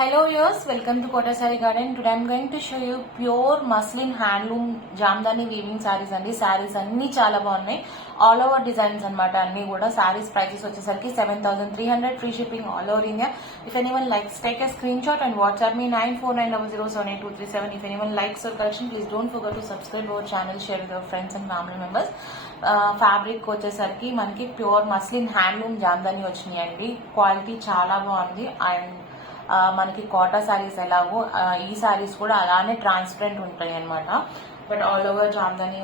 Hello viewers, welcome to Kota Saree Garden. Today I am going to show you pure muslin handloom jamdani weaving sarees andi. Sarees anni chaala baagunnai. All over designs annamata anni kuda. Sarees prices vachesariki 7,300, free shipping all over India. If anyone likes, take a screenshot and WhatsApp me 9490078237. If anyone likes our collection, please don't forget to subscribe our channel, share with your friends and family members. Fabric వచ్చేసరికి మనకి pure muslin handloom Jamdani వచ్చినాయండి. Quality చాలా బాగుంది. And మనకి quota saris ఎలాగో ఈ శారీస్ కూడా అలానే ట్రాన్స్పరెంట్ ఉంటాయి అనమాట. బట్ ఆల్ ఓవర్ జామ్దాని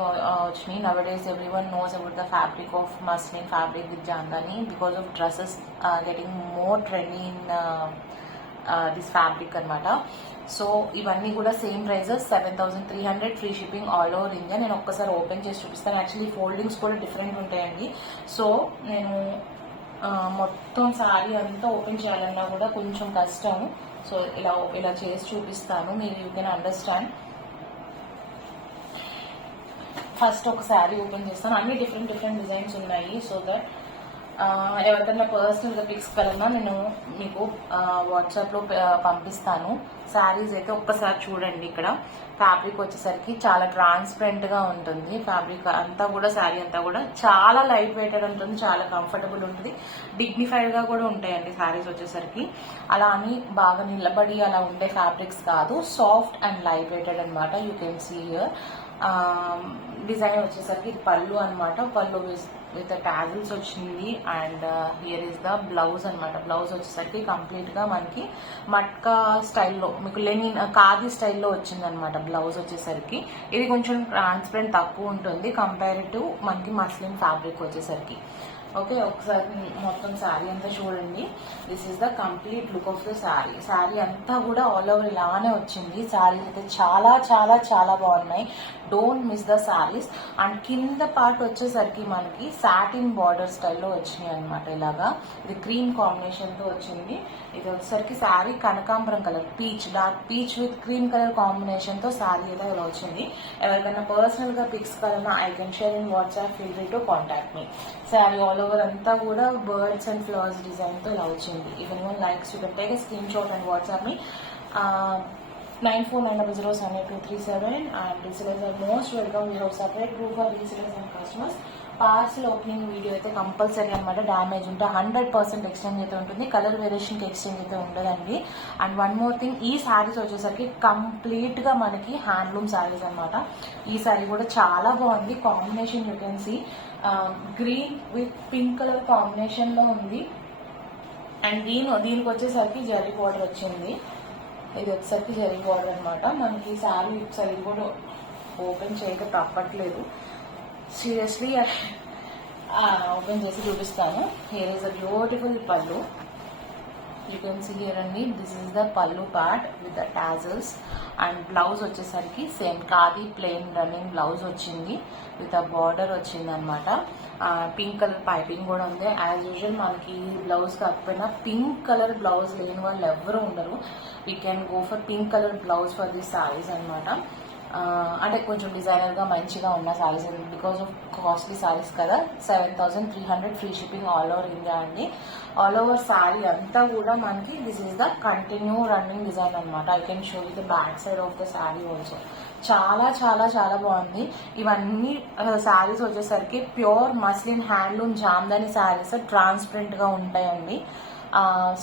వచ్చినాయి. Nowadays every one knows about the fabric of muslin fabric with Jamdani because of dresses getting more trendy in this fabric అనమాట. సో ఇవన్నీ కూడా same prices 7,300, free shipping all over India. నేను ఒక్కసారి open చేసి చూపిస్తాను. Actually foldings కూడా different ఉంటాయండి. So నేను మొత్తం శారీ అంతా ఓపెన్ చేయాలన్నా కూడా కొంచెం కష్టం. సో ఇలా చేసి చూపిస్తాను, మీరు యూ కెన్ అండర్స్టాండ్. ఫస్ట్ ఒక శారీ ఓపెన్ చేస్తాను. అన్ని డిఫరెంట్ డిజైన్స్ ఉన్నాయి. సో దట్ ఎవరికైనా పర్సనల్గా పిక్స్ కలన్నా నేను మీకు వాట్సాప్లో పంపిస్తాను. శారీస్ అయితే ఒక్కసారి చూడండి. ఇక్కడ ఫ్యాబ్రిక్ వచ్చేసరికి చాలా ట్రాన్స్పరెంట్గా ఉంటుంది. ఫ్యాబ్రిక్ అంతా కూడా శారీ అంతా కూడా చాలా లైట్ వెయిటెడ్ ఉంటుంది, చాలా కంఫర్టబుల్ ఉంటుంది, డిగ్నిఫైడ్గా కూడా ఉంటాయండి శారీస్ వచ్చేసరికి. అలా అని బాగా నిలబడి అలా ఉండే ఫ్యాబ్రిక్స్ కాదు, సాఫ్ట్ అండ్ లైట్ వెయిటెడ్ అనమాట. You can see here. Design వచ్చేసరికి పళ్ళు అనమాట. పళ్ళు విత్ టాజిల్స్ వచ్చింది. And here is the blouse అనమాట. బ్లౌజ్ వచ్చేసరికి కంప్లీట్ గా మనకి మట్కా స్టైల్లో, మీకు లెనిన్ ఖాదీ స్టైల్లో వచ్చింది అనమాట బ్లౌజ్ వచ్చేసరికి. ఇది కొంచెం ట్రాన్స్పరెంట్ తక్కువ ఉంటుంది కంపేర్ టు మనకి మస్లిన్ ఫ్యాబ్రిక్ వచ్చేసరికి. ఓకే, ఒకసారి మొత్తం శారీ అంతా చూడండి. This is the complete look of the sari. Sari అంతా కూడా ఆల్ ఓవర్ ఇలానే వచ్చింది. శారీస్ అయితే చాలా చాలా చాలా బాగున్నాయి. Don't miss the saris. And కింద పార్ట్ వచ్చేసరికి మనకి సాటిన్ బార్డర్ స్టైల్లో వచ్చినాయి అనమాట. ఇలాగా ఇది క్రీమ్ కాంబినేషన్ తో వచ్చింది. ఇది వచ్చేసరికి శారీ కనకాంబరం colour, peach, dark peach with cream colour combination తో శారీ అయితే ఇలా వచ్చింది. ఎవరికైనా పర్సనల్ గా పిక్స్ కావాలన్నా I can share in WhatsApp, feel free to contact me. Sari all over అంతా కూడా బర్డ్స్ అండ్ ఫ్లవర్స్ డిజైన్ తో ఇలా వచ్చింది. If anyone likes you can take a screen shot and WhatsApp me 9490078237. and resellers are most welcome. We have separate group for resellers and customers. Parcel opening video అయితే compulsory అనమాట. Damage ఉంటే 100% exchange అయితే ఉంటుంది. Colour వేరియేషన్కి exchange అయితే ఉండదండి. And one more thing, ఈ శారీస్ వచ్చేసరికి complete గా మనకి హ్యాండ్లూమ్ శారీస్ అనమాట. ఈ శారీ కూడా చాలా బాగుంది. Combination you can sea green with pink colour combination లో ఉంది. అండ్ దీనికి వచ్చేసరికి జరీ బార్డర్ వచ్చింది. ఇది వచ్చేసరికి జరీ బార్డర్ అనమాట. మనకి శారీ ఒకసారి కూడా ఓపెన్ చేయక తప్పట్లేదు. సీరియస్లీ ఓపెన్ చేసి చూపిస్తాను. Here is a beautiful pallu. You can see here అండి. This is the pallu part with the tassels. And blouse వచ్చేసరికి same khadi plain running blouse వచ్చింది విత్ అ బార్డర్ వచ్చింది అనమాట. పింక్ కలర్ పైపింగ్ కూడా ఉంది. యాజ్ యూజువల్ మనకి బ్లౌజ్ కాకపోయినా పింక్ కలర్ బ్లౌజ్ లేని వాళ్ళు ఎవరు ఉండరు. We can go for pink colour blouse for this saris అనమాట. అంటే కొంచెం డిజైనర్గా మంచిగా ఉన్న saris, because of costly saris కదా. 7,300, free shipping all over India అండి. ఆల్ ఓవర్ శారీ అంతా కూడా మనకి this is the continue running design అనమాట. I can show you the back side of the sari also. చాలా చాలా చాలా బాగుంది. ఇవన్నీ శారీస్ వచ్చేసరికి pure muslin handloom Jamdani saris transparent గా ఉంటాయండి.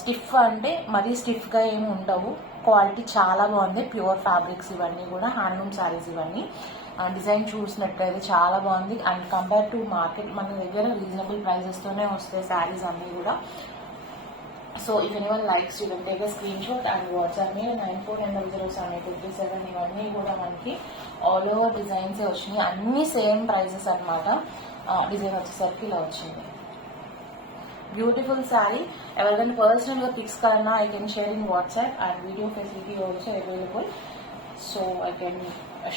స్టిఫ్ అంటే మరీ స్టిఫ్ గా ఏమి ఉండవు. క్వాలిటీ చాలా బాగుంది. ప్యూర్ ఫ్యాబ్రిక్స్ ఇవన్నీ కూడా, హ్యాండ్లూమ్ శారీస్ ఇవన్నీ. డిజైన్ చూసినట్టయితే చాలా బాగుంది. అండ్ కంపేర్ టు మార్కెట్ మన దగ్గర రీజనబుల్ ప్రైజెస్తోనే వస్తాయి శారీస్ అన్నీ కూడా. So if anyone likes you can take a screen shot and WhatsApp me 9490078237. ఇవన్నీ కూడా మనకి ఆల్ ఓవర్ డిజైన్స్ వచ్చినాయి. అన్ని సేమ్ ప్రైజెస్ అనమాట. డిజైన్ వచ్చేసరికి ఇలా వచ్చింది. బ్యూటిఫుల్ శారీ. ఎవరికైనా పర్సనల్ గా పిక్స్ కావాలన్నా I can share in WhatsApp and video facility also available. So I can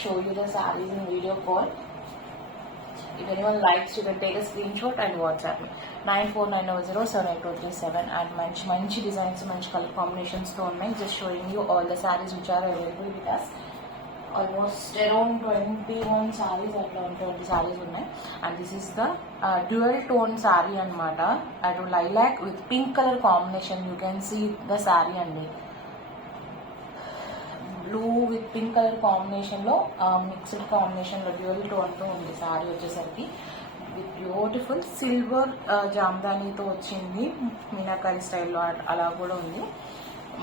show you the saris in video call. If anyone likes, you can take a screenshot and WhatsApp me 9490078237. and manchi designs, manchi color combinations తో ఉన్నాయి. Just showing you all the sarees which are available with us. Almost around 21 saris అట్లా 20 saris ఉన్నాయి. And this is the dual tone sari అనమాట. అటు lilac with pink colour combination. You can see the sari అండి. With pink colour కాంబినేషన్లో mixed కాంబినేషన్లో dual టోన్తో ఉంది sari వచ్చేసరికి. విత్ బ్యూటిఫుల్ సిల్వర్ జామ్దానీతో వచ్చింది, మీనాకారి స్టైల్లో అలా కూడా ఉంది,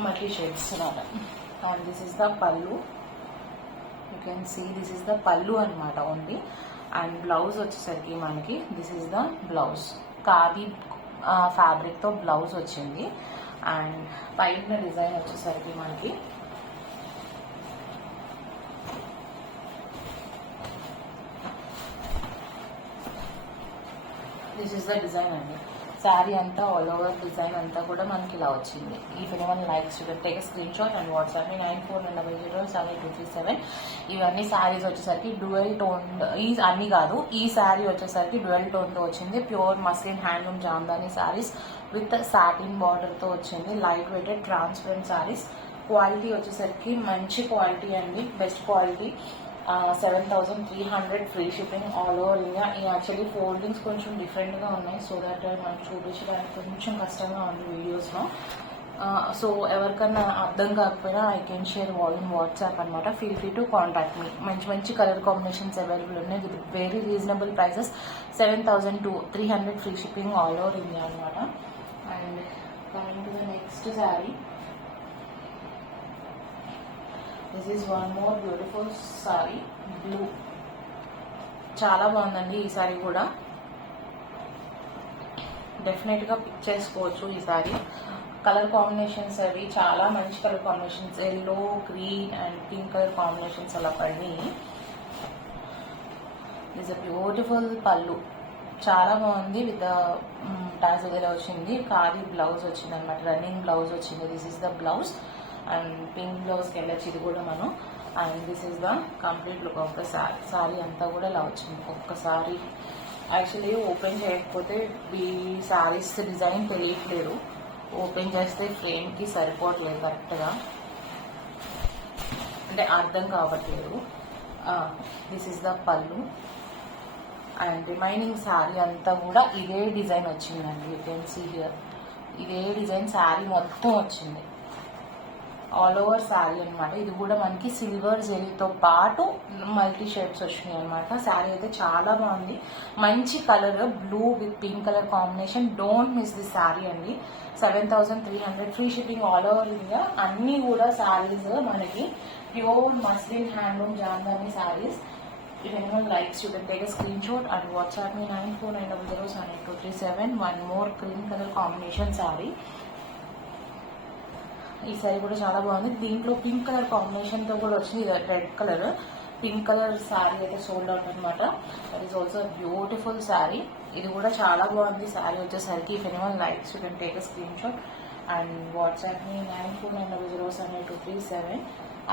మల్టీ షేడ్స్ అనమాట. And this is the pallu, you can see this is the pallu అనమాట ఓన్లీ. అండ్ బ్లౌజ్ వచ్చేసరికి మనకి this is the blouse, khadi ఫ్యాబ్రిక్తో బ్లౌజ్ వచ్చింది. అండ్ పైన డిజైన్ వచ్చేసరికి మనకి దిస్ ఇస్ ద డిజైన్ అండి. శారీ అంతా ఆల్ ఓవర్ డిజైన్ అంతా కూడా మనకి ఇలా వచ్చింది. If anyone likes to take screen shot and WhatsApp me 9490078237. ఇవన్నీ శారీస్ వచ్చేసరికి డ్యూయల్ టోన్, ఈ అన్ని కాదు, ఈ శారీ వచ్చేసరికి డ్యూయల్ టోన్తో వచ్చింది. Pure muslin handloom Jamdani saris with satin బార్డర్తో వచ్చింది. Light weighted transparent saris. Quality వచ్చేసరికి మంచి క్వాలిటీ అండి, best quality. 7,300 free shipping all over India. Actually foldings కొంచెం డిఫరెంట్గా ఉన్నాయి, సో దట్ మనకు చూపించడానికి కొంచెం కష్టంగా ఉంది వీడియోస్లో. సో ఎవరికన్నా అర్థం కాకపోయినా I can share in WhatsApp అనమాట. Feel free to contact me. మంచి మంచి కలర్ కాంబినేషన్స్ అవైలబుల్ ఉన్నాయి with very reasonable prices. 7,300 free shipping all over India అనమాట. And coming to the next sari, this is one more beautiful sari, blue. చాలా బాగుందండి ఈ సారీ కూడా, డెఫినెట్గా పిక్ చేసుకోవచ్చు ఈ సారీ. కలర్ కాంబినేషన్స్ అవి చాలా మంచి colour combinations, yellow, green and pink colour combinations అలా పడి. దిస్ అ బ్యూటిఫుల్ పళ్ళు, చాలా బాగుంది. విత్ టాజ్ దగ్గర వచ్చింది, ఖాదీ బ్లౌజ్ వచ్చింది అనమాట, రన్నింగ్ బ్లౌజ్ వచ్చింది. This is the blouse and pink బ్లౌజ్కి వెళ్ళచ్చు ఇది కూడా మనం. And this is the complete look of the sari. Sari అంతా కూడా ఇలా వచ్చింది. ఒక్కసారి యాక్చువల్లీ ఓపెన్ చేయకపోతే ఈ శారీస్ డిజైన్ తెలియట్లేదు, ఓపెన్ చేస్తే ఫ్రేమ్కి సరిపోవట్లేదు కరెక్ట్గా, అంటే అర్థం కావట్లేదు. దిస్ ఈస్ ద పళ్ళు అండ్ రిమైనింగ్ శారీ అంతా కూడా ఇదే డిజైన్ వచ్చిందండి. యూ కెన్ సీ హియర్, ఇదే డిజైన్ శారీ మొత్తం వచ్చింది, ఆల్ ఓవర్ శారీ అనమాట. ఇది కూడా మనకి సిల్వర్ జెరీతో పాటు మల్టీ షేడ్స్ వచ్చినాయి అనమాట. శారీ అయితే చాలా బాగుంది, మంచి colour, blue with pink colour combination. Don't miss this sari అండి. 7,300 free shipping all over India. అన్నీ కూడా శారీస్ మనకి pure muslin handloom Jamdani saris. If anyone likes, you can take a screenshot and WhatsApp me 9490078237. One more cream color combination saree. ఈ సారీ కూడా చాలా బాగుంది. దీంట్లో pink colour కాంబినేషన్తో కూడా వచ్చింది, red colour pink colour sari అయితే సోల్డ్ అవుట్ అనమాట. That is also beautiful sari. ఇది కూడా చాలా బాగుంది శారీ వచ్చేసరికి. If anyone likes, you can take a screen shot and WhatsApp me 9490078237.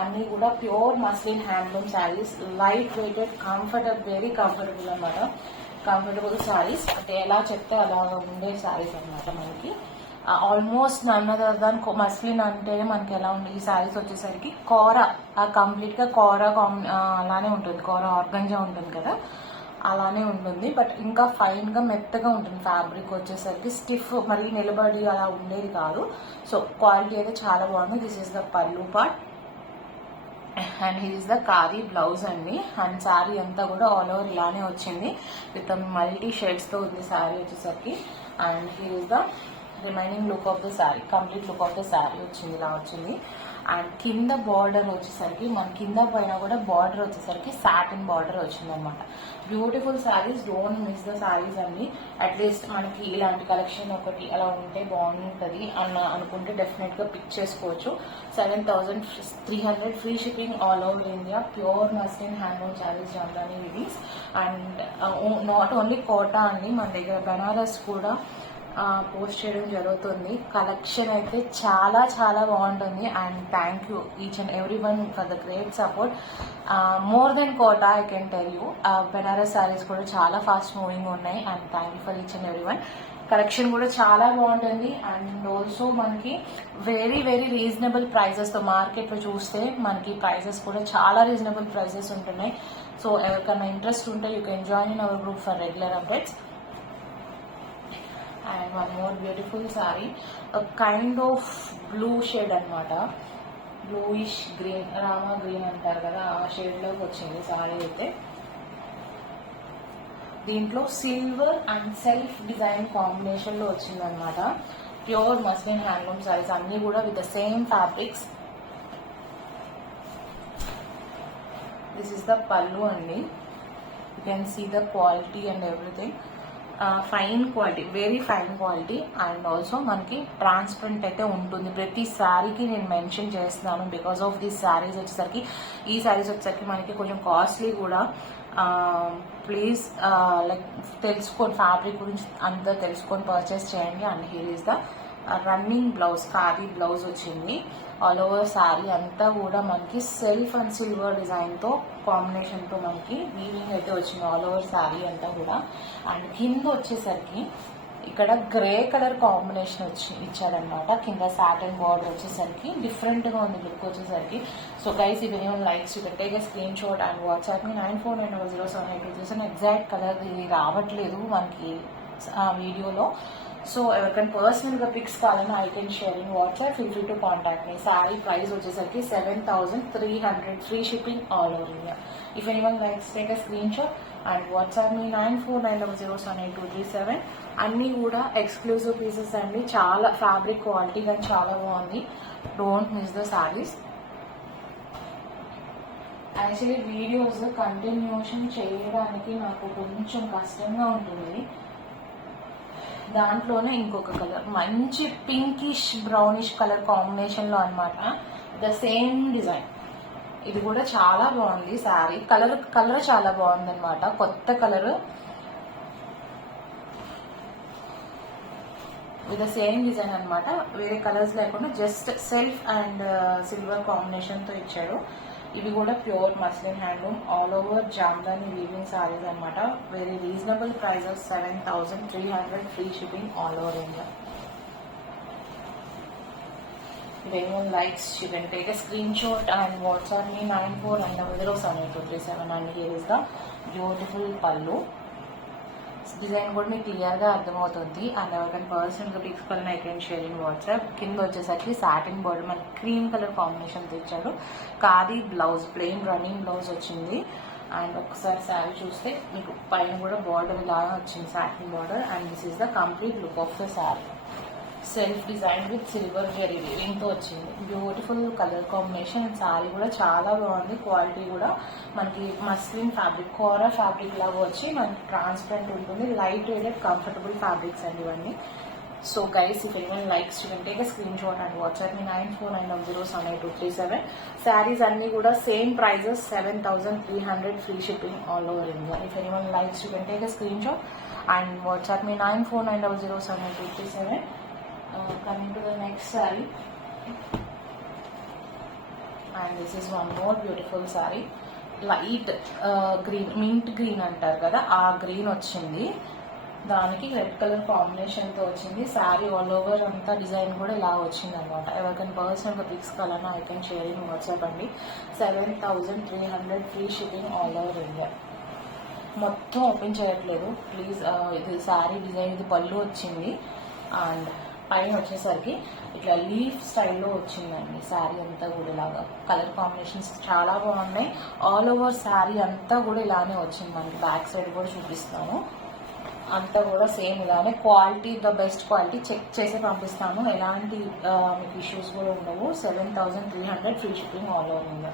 అన్నీ కూడా pure muslin handloom saris, light weighted, comfortable, very comfortable అనమాట. కంఫర్టబుల్ శారీస్ అంటే ఎలా చెప్తే అలా ఉండే శారీస్ అనమాట మనకి. Almost none other than muslin అంటే మనకి ఎలా ఉంది, ఈ శారీస్ వచ్చేసరికి కోరా, కంప్లీట్గా కోరా అలానే ఉంటుంది, కోరా ఆర్గంజా ఉంటుంది కదా, అలానే ఉంటుంది. బట్ ఇంకా ఫైన్గా మెత్తగా ఉంటుంది ఫ్యాబ్రిక్ వచ్చేసరికి, స్టిఫ్ మరి నిలబడి అలా ఉండేది కాదు. సో క్వాలిటీ అయితే చాలా బాగుంది. దిస్ ఈస్ ద పల్లు part and he is the khadi blouse అండి. అండ్ శారీ అంతా కూడా ఆల్ ఓవర్ ఇలానే వచ్చింది, విత్ మల్టీ షేడ్స్తో ఉంది శారీ వచ్చేసరికి. And he is the remaining look of the sari, complete look of the sari వచ్చింది, ఇలా వచ్చింది. అండ్ కింద బార్డర్ వచ్చేసరికి మన కింద పైన కూడా బార్డర్ వచ్చేసరికి సాటిన్ బార్డర్ వచ్చింది అనమాట. Beautiful saris, don't miss the saris అండి. అట్లీస్ట్ మనకి ఇలాంటి కలెక్షన్ ఒకటి అలా ఉంటే బాగుంటుంది అనుకుంటే డెఫినెట్గా పిక్ చేసుకోవచ్చు. 7,300 free shipping all over India. Pure muslin handloom saris Jamdani విడీస్. అండ్ నాట్ ఓన్లీ కోటా అండి, మన దగ్గర బనారస్ కూడా పోస్ట్ చేయడం జరుగుతుంది. కలెక్షన్ అయితే చాలా చాలా బాగుంటుంది. And thank you each and every one for the great support. More than Kota I can tell you. Banaras saris కూడా చాలా ఫాస్ట్ మూవింగ్ ఉన్నాయి. And thank you for each and every one. Collection కూడా చాలా బాగుంటుంది. అండ్ ఆల్సో మనకి very very reasonable ప్రైజెస్తో, మార్కెట్లో చూస్తే మనకి ప్రైజెస్ కూడా చాలా రీజనబుల్ ప్రైజెస్ ఉంటున్నాయి. సో ఎవరికైనా ఇంట్రెస్ట్ ఉంటే you can join in our group for regular updates. And one more beautiful sari, kind of blue shade అనమాట. బ్లూయిష్ గ్రీన్, రామా గ్రీన్ అంటారు కదా, ఆ షేడ్లోకి వచ్చింది సారీ అయితే. దీంట్లో సిల్వర్ అండ్ సెల్ఫ్ డిజైన్ కాంబినేషన్లో వచ్చిందనమాట. ప్యూర్ మస్లిన్ హ్యాండ్లూమ్ సారీస్ అన్నీ కూడా with the same fabrics. This is the pallu అండి. You can see the quality and everything. Fine quality, very fine quality. And also మనకి ట్రాన్స్పరెంట్ అయితే ఉంటుంది. ప్రతి శారీకి నేను మెన్షన్ చేస్తున్నాను బికాస్ ఆఫ్ దిస్ శారీస్ వచ్చేసరికి, ఈ శారీస్ వచ్చేసరికి మనకి కొంచెం కాస్ట్లీ కూడా. ప్లీజ్ లైక్ తెలుసుకొని, ఫ్యాబ్రిక్ గురించి అంతా తెలుసుకొని పర్చేస్ చేయండి. And here is the running blouse, khadi blouse వచ్చింది. ఆల్ ఓవర్ శారీ అంతా కూడా మనకి సెల్ఫ్ అండ్ సిల్వర్ డిజైన్తో కాంబినేషన్తో మనకి వీవింగ్ అయితే వచ్చింది ఆల్ ఓవర్ శారీ అంతా కూడా. అండ్ కింద వచ్చేసరికి ఇక్కడ గ్రే కలర్ కాంబినేషన్ ఇచ్చారనమాట. కింద సాటన్ బార్డర్ వచ్చేసరికి డిఫరెంట్గా ఉంది లుక్ వచ్చేసరికి. So guys, if anyone likes you can take a screen shot and WhatsApp me 94900782 exact colour ఇది రావట్లేదు మనకి వీడియోలో. సో ఎవరికైనా పర్సనల్గా పిక్స్ కావాలన్నా I can share in WhatsApp, feel free to contact me. Sari price వచ్చేసరికి 7300, free shipping all over India. If anyone likes take a screen shot and WhatsApp me 9490078237. అన్నీ కూడా ఎక్స్క్లూజివ్ పీసెస్ అండి. చాలా ఫ్యాబ్రిక్ క్వాలిటీ కానీ చాలా బాగుంది. Don't miss the saris. Actually videos continuation చేయడానికి నాకు కొంచెం కష్టంగా ఉంటుంది. దాంట్లోనే ఇంకొక కలర్, మంచి పింకిష్ బ్రౌనిష్ కలర్ కాంబినేషన్లో అనమాట. The same design. ఇది కూడా చాలా బాగుంది శారీ. కలర్ చాలా బాగుంది అనమాట, కొత్త colour with the same design అనమాట. వేరే కలర్స్ లేకుండా జస్ట్ సెల్ఫ్ అండ్ సిల్వర్ కాంబినేషన్తో ఇచ్చాడు. ఇవి కూడా pure muslin handloom all over Jamdani weaving saris అనమాట. Very reasonable prices, 7300, free shipping all over India. If anyone likes, you can take a screenshot and WhatsApp me 9490078237. And here is the beautiful pallu. Design కూడా మీకు క్లియర్గా అర్థమవుతుంది. అండ్ ఎవరికైనా పర్సనల్గా pics కావాలని I can share in WhatsApp. కింద వచ్చేసరికి సాటిన్ బార్డర్ మనకి క్రీమ్ కలర్ కాంబినేషన్తో ఇచ్చాడు. Khadi blouse, plain running blouse వచ్చింది. అండ్ ఒకసారి శారీ చూస్తే మీకు పైన కూడా బార్డర్ లాగా వచ్చింది, satin border. And this is the complete look of the sari. Self design with silver zari వీవింగ్తో వచ్చింది. Beautiful colour combination. And sari కూడా చాలా బాగుంది. క్వాలిటీ కూడా మనకి మస్లిన్ ఫ్యాబ్రిక్, కోరా ఫ్యాబ్రిక్ లాగా వచ్చి మనకి ట్రాన్స్పరెంట్ ఉంటుంది. లైట్ వెయిటెడ్ కంఫర్టబుల్ ఫ్యాబ్రిక్స్ అండి ఇవన్నీ. So guys, if anyone likes you can take a screen shot and WhatsApp me 9490078237. Saris అన్నీ కూడా same prices, 7300, free shipping all over India. If anyone likes you can take a screen shot and WhatsApp me 9490078237. Coming to the next saree, and this is one more beautiful saree. Light green, mint green అంటారు కదా, ఆ green వచ్చింది. దానికి red colour కాంబినేషన్తో వచ్చింది. Sari all over అంతా design కూడా ఇలా వచ్చింది అనమాట. ఎవరికైనా పర్సనల్గా పిక్స్ కావాలన్నా I can share in WhatsApp అండి. 7300, free shipping all over India. మొత్తం ఓపెన్ చేయట్లేదు ప్లీజ్. ఇది శారీ డిజైన్, ఇది పళ్ళు వచ్చింది. అండ్ పైన వచ్చేసరికి ఇట్లా లీఫ్ స్టైల్లో వచ్చిందండి శారీ అంతా కూడా. ఇలాగా కలర్ కాంబినేషన్స్ చాలా బాగున్నాయి. ఆల్ ఓవర్ శారీ అంతా కూడా ఇలానే వచ్చింది. మనకి బ్యాక్ సైడ్ కూడా చూపిస్తాను. అంతా కూడా సేమ్ ఇలానే. Quality the best quality check చేసి పంపిస్తాను. ఎలాంటి మీకు ఇష్యూస్ కూడా ఉండవు. 7300, free shipping all over India.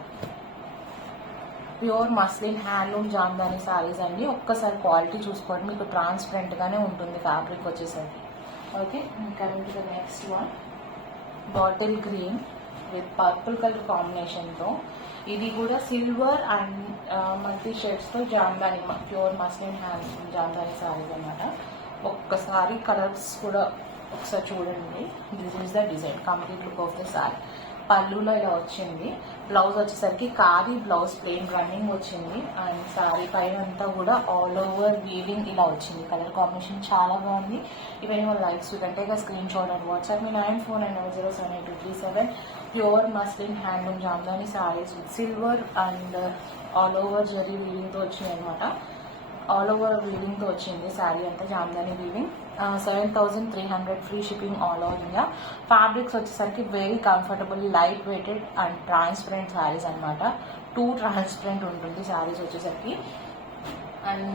Pure muslin handloom Jamdani saris అండి. ఒక్కసారి క్వాలిటీ చూసుకోండి, మీకు ట్రాన్స్పరెంట్గానే ఉంటుంది ఫ్యాబ్రిక్ వచ్చేసరికి. Okay, coming to the next one, bottle green with purple colour కాంబినేషన్తో. ఇది కూడా సిల్వర్ అండ్ మల్టీ షేడ్స్తో Jamdani, pure muslin hand Jamdani saris అన్నమాట. ఒక్కసారి కలర్స్ కూడా ఒకసారి చూడండి. This is the design, complete look of the sorry. పళ్ళులో ఇలా వచ్చింది. బ్లౌజ్ వచ్చేసరికి ఖాదీ బ్లౌజ్, ప్లెయిన్ రన్నింగ్ వచ్చింది. అండ్ శారీ పైన అంతా కూడా ఆల్ ఓవర్ వీవింగ్ ఇలా వచ్చింది. కలర్ కాంబినేషన్ చాలా బాగుంది. ఇవన్నీ వాళ్ళ likes you can take a screen shot and WhatsApp me 9490078237. Pure muslin handloom Jamdani saris with silver and all over zari వీవింగ్తో వచ్చినాయి అనమాట. ఆల్ ఓవర్ వీవింగ్తో వచ్చింది శారీ అంతా, Jamdani weaving. 7,300 free shipping all over India. Fabrics వచ్చేసరికి very comfortable, light weighted and transparent saris అనమాట. Too transparent ఉంటుంది శారీస్ వచ్చేసరికి. అండ్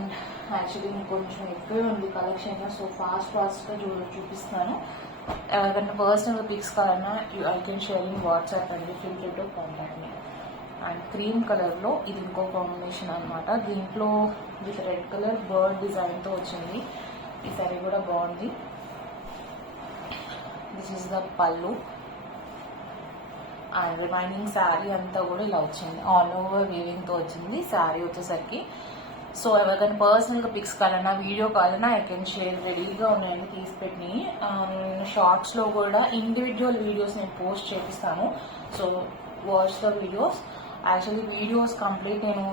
యాక్చువల్లీ ఇంకొంచెం ఎక్కువే ఉంది కలెక్షన్, సో ఫాస్ట్గా చూపిస్తాను. ఎవరికైనా పర్సనల్ పిక్స్ కావాలన్నా I can share in WhatsApp అండి, feel free to contact me. And cream కలర్లో ఇది ఇంకో కాంబినేషన్ అనమాట. దీంట్లో విత్ రెడ్ కలర్ బర్డ్ డిజైన్తో వచ్చింది. ఈ సారీ కూడా బాగుంది. దిస్ ఈస్ ద పళ్ళు అండ్ రిమైనింగ్ శారీ అంతా కూడా ఇలా వచ్చింది, ఆల్ ఓవర్ వీవింగ్తో వచ్చింది శారీ వచ్చేసరికి. సో ఎవరికైనా పర్సనల్గా పిక్స్ కావాలన్నా, వీడియో కావాలన్నా ఐ కెన్ షేర్, రెడీగా ఉన్నాయండి తీసి పెట్టి. షార్ట్స్లో కూడా ఇండివిజువల్ వీడియోస్ నేను పోస్ట్ చేపిస్తాను, so watch the videos. Actually videos complete నేను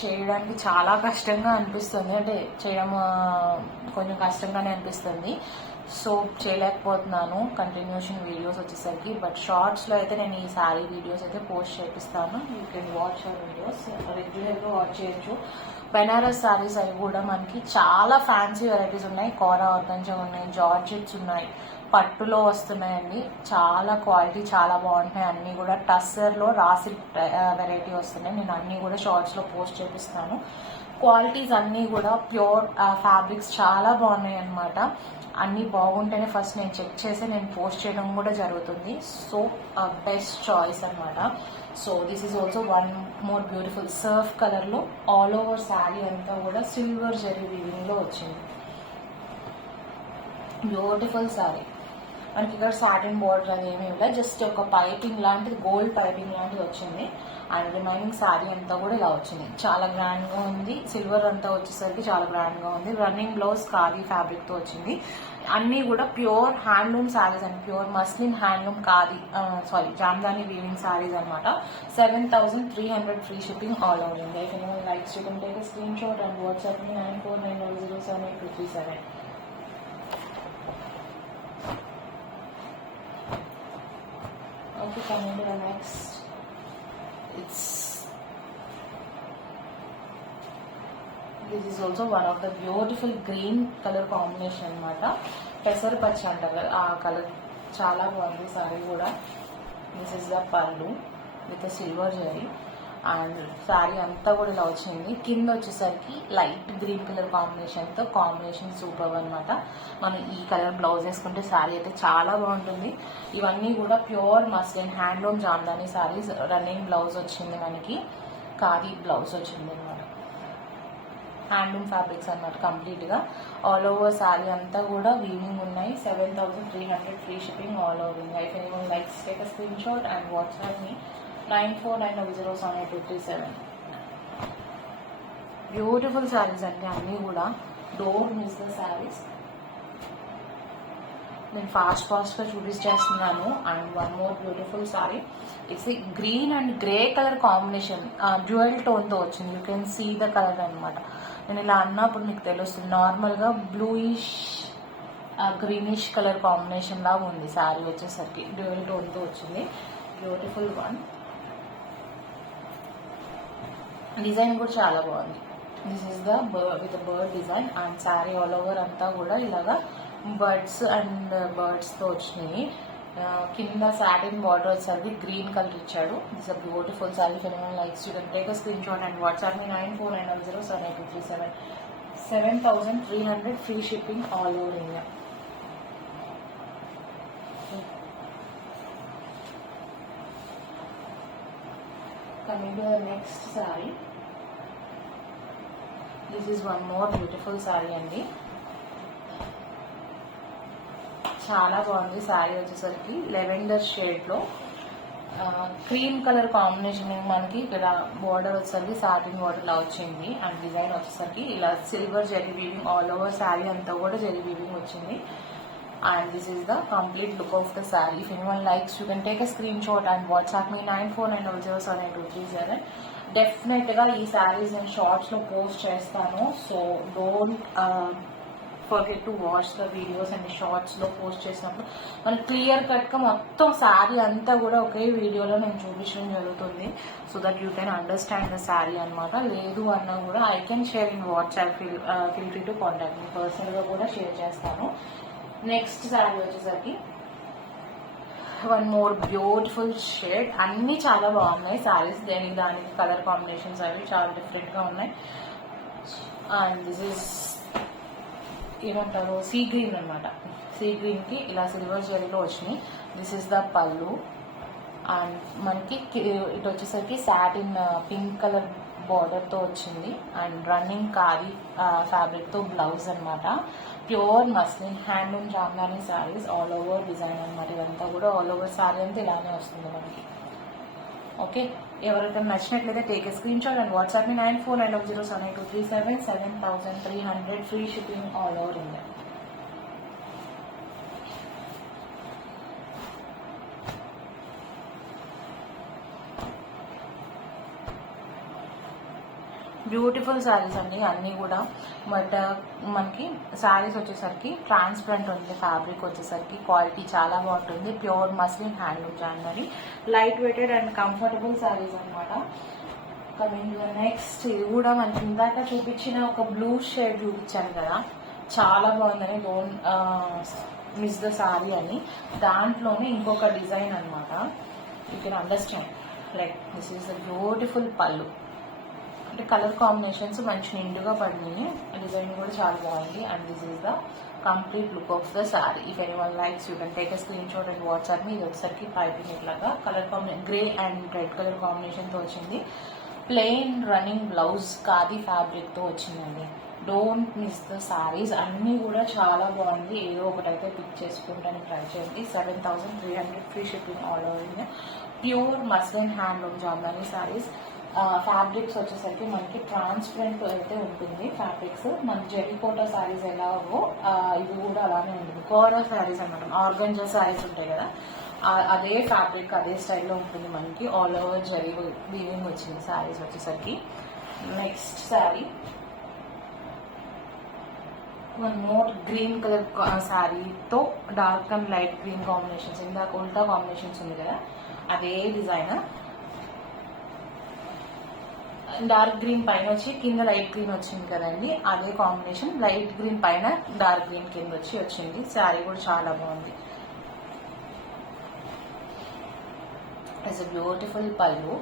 చేయడానికి చాలా కష్టంగా అనిపిస్తుంది, అంటే చేయడం కొంచెం కష్టంగానే అనిపిస్తుంది, సో చేయలేకపోతున్నాను కంటిన్యూషన్ వీడియోస్ వచ్చేసరికి. బట్ షార్ట్స్లో అయితే నేను ఈ శారీ వీడియోస్ అయితే పోస్ట్ చేపిస్తాను. You can watch your videos, రెగ్యులర్గా వాచ్ చేయొచ్చు. బెనారస్ శారీస్ అవి కూడా మనకి చాలా ఫ్యాన్సీ వెరైటీస్ ఉన్నాయి. కోరా ఆర్గంజా ఉన్నాయి, జార్జెట్స్ ఉన్నాయి, పట్టులో వస్తున్నాయండి. చాలా క్వాలిటీ చాలా బాగుంటాయి. అన్నీ కూడా టస్సర్లో రాసి వెరైటీ వస్తున్నాయి. నేను అన్నీ కూడా షార్ట్స్లో పోస్ట్ చేపిస్తాను. క్వాలిటీస్ అన్నీ కూడా ప్యూర్ ఫ్యాబ్రిక్స్ చాలా బాగున్నాయి అన్నమాట. అన్నీ బాగుంటేనే ఫస్ట్ నేను చెక్ చేసి నేను పోస్ట్ చేయడం కూడా జరుగుతుంది. సో బెస్ట్ చాయిస్ అనమాట. So this is also one more beautiful Surf కలర్లో ఆల్ ఓవర్ శారీ అంతా కూడా సిల్వర్ జెరీ వీవింగ్లో వచ్చింది. బ్యూటిఫుల్ శారీ. మనకి ఇక్కడ సాటిన్ బోర్డర్ అది ఏమీ ఇలా జస్ట్ ఒక పైపింగ్ లాంటిది, గోల్డ్ పైపింగ్ లాంటిది వచ్చింది. అండ్ రిమైనింగ్ శారీ అంతా కూడా ఇలా వచ్చింది, చాలా గ్రాండ్గా ఉంది. సిల్వర్ అంతా వచ్చేసరికి చాలా గ్రాండ్గా ఉంది. రన్నింగ్ బ్లౌజ్ ఖాదీ ఫ్యాబ్రిక్తో వచ్చింది. అన్నీ కూడా pure handloom saris and pure muslin handloom khadi Jamdani weaving saris అనమాట. 7,300 free shipping all over India. If anyone likes you can take a screen shot and WhatsApp me 9490078237. Okay, coming to the next. This is also one of the beautiful green color combination అనమాట. పెసర పచ్చ అంటారు కదా, ఆ colour చాలా బాగుంది sorry కూడా. This is the పళ్ళు with silver zari and sari అంతా కూడా ఇలా వచ్చింది. కింద వచ్చేసరికి light green colour combination super అనమాట. మనం ఈ కలర్ బ్లౌజ్ వేసుకుంటే శారీ అయితే చాలా బాగుంటుంది. ఇవన్నీ కూడా pure muslin handloom Jamdani saris. Running blouse వచ్చింది మనకి, ఖాదీ బ్లౌజ్ వచ్చింది అనమాట. హ్యాండ్లూమ్ ఫ్యాబ్రిక్స్ అనమాట కంప్లీట్గా. ఆల్ ఓవర్ శారీ అంతా కూడా వీవింగ్ ఉన్నాయి. 7,300 free shipping all over India. If anyone likes take a screen shot and WhatsApp me 9490078237. Beautiful saris అండి అన్నీ కూడా. Don't miss the saris. నేను ఫాస్ట్గా చూపించేస్తున్నాను. And one more beautiful sari. It's green and grey colour combination, dual టోన్తో వచ్చింది. You can see the colour అనమాట. నేను ఇలా అన్నప్పుడు మీకు తెలుస్తుంది. నార్మల్గా బ్లూయిష్ గ్రీనిష్ కలర్ కాంబినేషన్ లాగా ఉంది శారీ వచ్చేసరికి. డ్యూయల్ టోన్తో వచ్చింది. Beautiful one. డిజైన్ కూడా చాలా బాగుంది. This is the with bird design and sari all over అంతా కూడా ఇలాగా బర్డ్స్ అండ్ బర్డ్స్తో వచ్చినాయి. కింద సాటిన్ బార్డర్ వచ్చేసరికి గ్రీన్ కలర్ ఇచ్చాడు. This a beautiful sorry. For anyone likes you can take a screen shot and WhatsApp me 9490078237. 7,300 free shipping all over India. Coming to the next saree. This is one more beautiful saree అండి. చాలా బాగుంది శారీ వచ్చేసరికి. Lavender షేడ్లో cream colour combination మనకి ఇక్కడ border వచ్చేసరికి satin border లా వచ్చింది. And design వచ్చేసరికి ఇలా silver zari weaving all over sari అంతా కూడా జెరీ వీవింగ్ వచ్చింది. And this is the complete look of the saree. If anyone likes, you can take a screenshot and WhatsApp me 9490078237. డెఫినెట్గా ఈ శారీస్ నేను షార్ట్స్లో పోస్ట్ చేస్తాను. So don't forget to watch the videos and షార్ట్స్లో post చేసినప్పుడు మనకి clear కట్గా మొత్తం శారీ అంతా కూడా ఒకే వీడియోలో నేను చూపించడం జరుగుతుంది. So that you can understand the sari అనమాట. లేదు అన్నా కూడా I can share in WhatsApp, feel free to contact మీ. పర్సనల్గా కూడా షేర్ చేస్తాను. నెక్స్ట్ శారీ వచ్చేసరికి వన్ మోర్ బ్యూటిఫుల్ షేడ్. అన్నీ చాలా బాగున్నాయి శారీస్, దానికి కలర్ కాంబినేషన్స్ అవి చాలా డిఫరెంట్గా ఉన్నాయి. అండ్ దిస్ ఈస్ ఏమంటారు, సీ గ్రీన్ అనమాట. సీ గ్రీన్కి ఇలా సిల్వర్ జరీలో వచ్చినాయి. దిస్ ఈస్ ద పళ్ళు. అండ్ మనకి ఇటు వచ్చేసరికి సాటిన్ పింక్ కలర్ బార్డర్తో వచ్చింది. అండ్ రన్నింగ్ కారీ ఫ్యాబ్రిక్తో బ్లౌజ్ అనమాట. Pure muslin handloom Jamdani saris, all over design అనమాట. ఇదంతా కూడా ఆల్ ఓవర్ శారీ అంతా ఇలానే వస్తుంది మనకి. ఓకే, ఎవరికైనా నచ్చినట్లయితే take a screen shot and WhatsApp me 9490782377 7300 free shipping all over India. Beautiful saris అండి అన్నీ కూడా. బట్ మనకి శారీస్ వచ్చేసరికి ట్రాన్స్పరెంట్ ఉంది. ఫ్యాబ్రిక్ వచ్చేసరికి క్వాలిటీ చాలా బాగుంటుంది. ప్యూర్ మస్లిన్ హ్యాండ్లూమ్ జాన్వరీ, light weighted and comfortable saris అనమాట. కమింగ్ నెక్స్ట్, ఇది కూడా మనకి ఇందాక చూపించిన ఒక బ్లూ షేడ్ చూపించాను కదా, చాలా బాగుందని, డోంట్ మిస్ ద శారీ అని. దాంట్లోనే ఇంకొక డిజైన్ అనమాట. You can understand like this is the beautiful పళ్ళు. అంటే కలర్ కాంబినేషన్స్ మంచి నిండుగా పడినాయి. డిజైన్ కూడా చాలా బాగుంది. And this is the complete look of the sari. If any one likes you can take a screen shot and WhatsApp me. ఇది వచ్చేసరికి పైపింగ్ ఇట్లాగా colour combination grey and red colour కాంబినేషన్తో వచ్చింది. ప్లెయిన్ రన్నింగ్ బ్లౌజ్ ఖాదీ ఫ్యాబ్రిక్తో వచ్చిందండి. Don't miss the saris. అన్నీ కూడా చాలా బాగుంది. ఏదో ఒకటైతే పిక్ చేసుకుంటానికి ట్రై చేయండి. 7300 free shipping all over India. Pure muslin handloom Jamdani saris. Fabrics వచ్చేసరికి మనకి ట్రాన్స్పరెంట్ అయితే ఉంటుంది. ఫ్యాబ్రిక్స్ మన జెరికోటా శారీస్ ఎలాగో ఇది కూడా అలానే ఉంటుంది. కోరా శారీస్ అనమాట. ఆర్గంజా శారీస్ ఉంటాయి కదా, అదే ఫ్యాబ్రిక్ అదే స్టైల్లో ఉంటుంది మనకి. ఆల్ ఓవర్ జరీ వీవింగ్ వచ్చింది శారీస్ వచ్చేసరికి. Next sari one more green colour శారీతో dark and light green combinations. ఇందాక ఉల్టా కాంబినేషన్స్ ఉంది కదా, అదే డిజైన్. డార్క్ గ్రీన్ పైన వచ్చి కింద లైట్ గ్రీన్ వచ్చింది కదండి, అదే కాంబినేషన్. లైట్ గ్రీన్ పైన డార్క్ గ్రీన్ కింద వచ్చింది. శారీ కూడా చాలా బాగుంది. ఇట్స్ ఎ బ్యూటిఫుల్ పళ్ళు.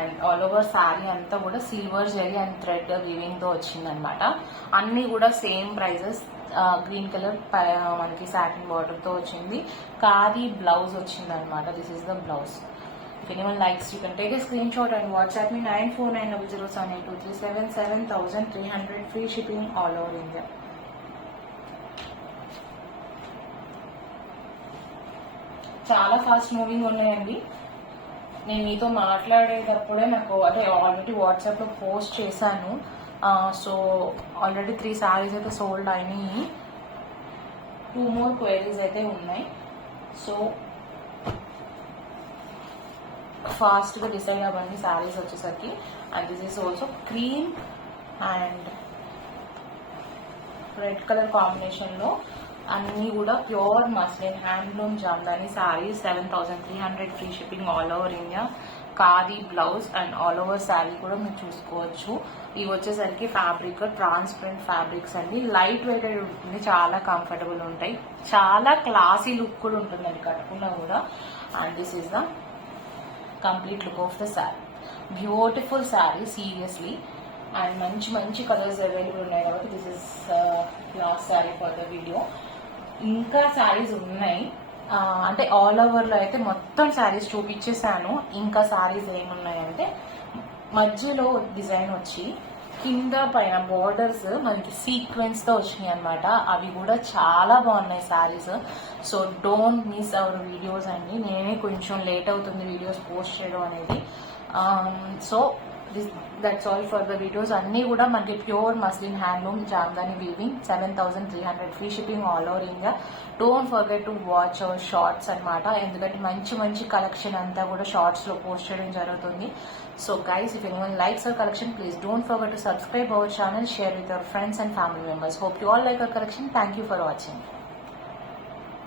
అండ్ ఆల్ ఓవర్ శారీ అంతా కూడా silver zari and thread weaving తో వచ్చింది అనమాట. అన్ని కూడా సేమ్ ప్రైజెస్. గ్రీన్ కలర్ మనకి సాటిన్ బార్డర్ తో వచ్చింది. ఖాదీ బ్లౌజ్ వచ్చింది అనమాట. This is the blouse. If anyone likes, you can take a screenshot and WhatsApp me 9490078237 7300 free shipping all over India. చాలా ఫాస్ట్ మూవింగ్ ఉన్నాయండి. నేను మీతో మాట్లాడేటప్పుడే నాకు అంటే ఆల్రెడీ వాట్సాప్లో పోస్ట్ చేశాను. సో ఆల్రెడీ 3 శారీస్ అయితే సోల్డ్ అయినాయి. 2 more క్వైరీస్ అయితే ఉన్నాయి. సో ఫాస్ట్గా డిసైడ్ అవ్వండి శారీస్ వచ్చేసరికి. And this is also cream and red colour కాంబినేషన్లో అన్నీ కూడా pure muslin handloom Jamdani saris. 7300 free shipping all over India. Khadi blouse and all over sari కూడా మీరు చూసుకోవచ్చు. ఇవి వచ్చేసరికి ఫ్యాబ్రిక్ ట్రాన్స్పరెంట్ ఫ్యాబ్రిక్స్ అండి. లైట్ వెయిటెడ్ ఉంటుంది, చాలా కంఫర్టబుల్ ఉంటాయి. చాలా క్లాసీ లుక్ కూడా ఉంటుంది అది కట్టుకున్నా కూడా. And this is the complete look of the sari. Beautiful sari seriously. And మంచి మంచి కలర్స్ అవైలబుల్ ఉన్నాయి కాబట్టి this is last sari for the video. ఇంకా శారీస్ ఉన్నాయి. అంటే ఆల్ ఓవర్లో అయితే మొత్తం శారీస్ చూపించేసాను. ఇంకా శారీస్ ఏమున్నాయంటే మధ్యలో డిజైన్ వచ్చి కింద పైన బోర్డర్స్ మనకి సీక్వెన్స్ తో వచ్చినాయి అనమాట. అవి కూడా చాలా బాగున్నాయి saris. So don't miss our videos అండి. నేనే కొంచెం లేట్ అవుతుంది వీడియోస్ పోస్ట్ చేయడం అనేది. So that's all for the videos. అన్నీ కూడా మనకి pure muslin handloom Jamdani weaving 7,300 free shipping all over India. Don't forget to watch our shorts అనమాట, ఎందుకంటే మంచి మంచి కలెక్షన్ అంతా కూడా షార్ట్స్ లో పోస్ట్ చేయడం జరుగుతుంది. So guys, if anyone likes our collection, please don't forget to subscribe our channel, share with your friends and family members. Hope you all like our collection. Thank you for watching.